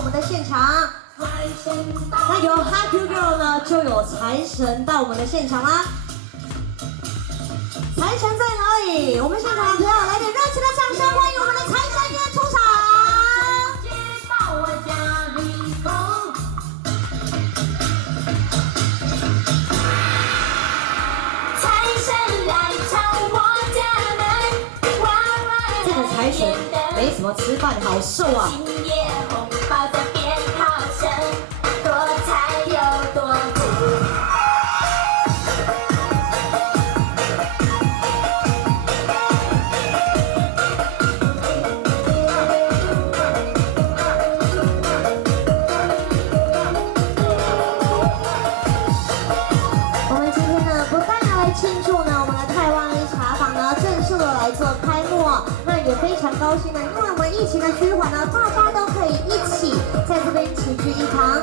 我们的现场。那有 Happy Girl 呢，就有财神到我们的现场啦。财神在哪里？我们现场的朋友来点热情的掌声，欢迎我们的财神爷出场。 这个财神没什么吃饭，好瘦啊！我们今天呢，不但要来庆祝呢，我们的泰湾茶坊呢正式的来做开幕哦，那也非常高兴呢，因为我们疫情的趋缓呢，大家都可以一起在这边齐聚一堂。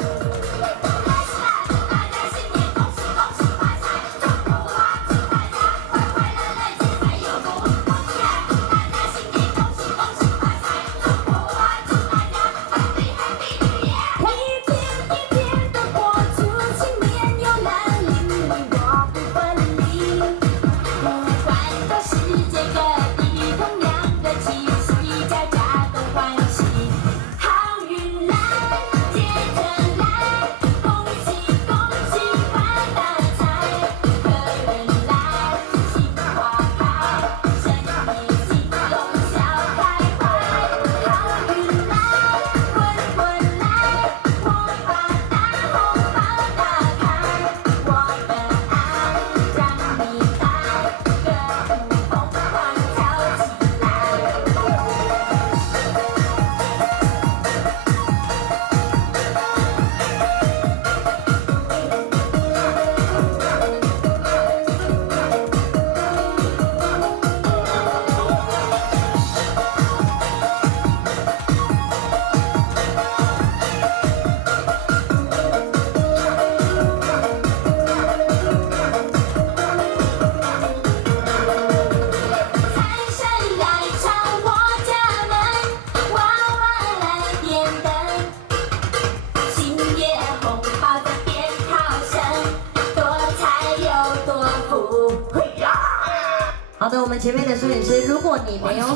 好的，我们前面的摄影师，如果你没有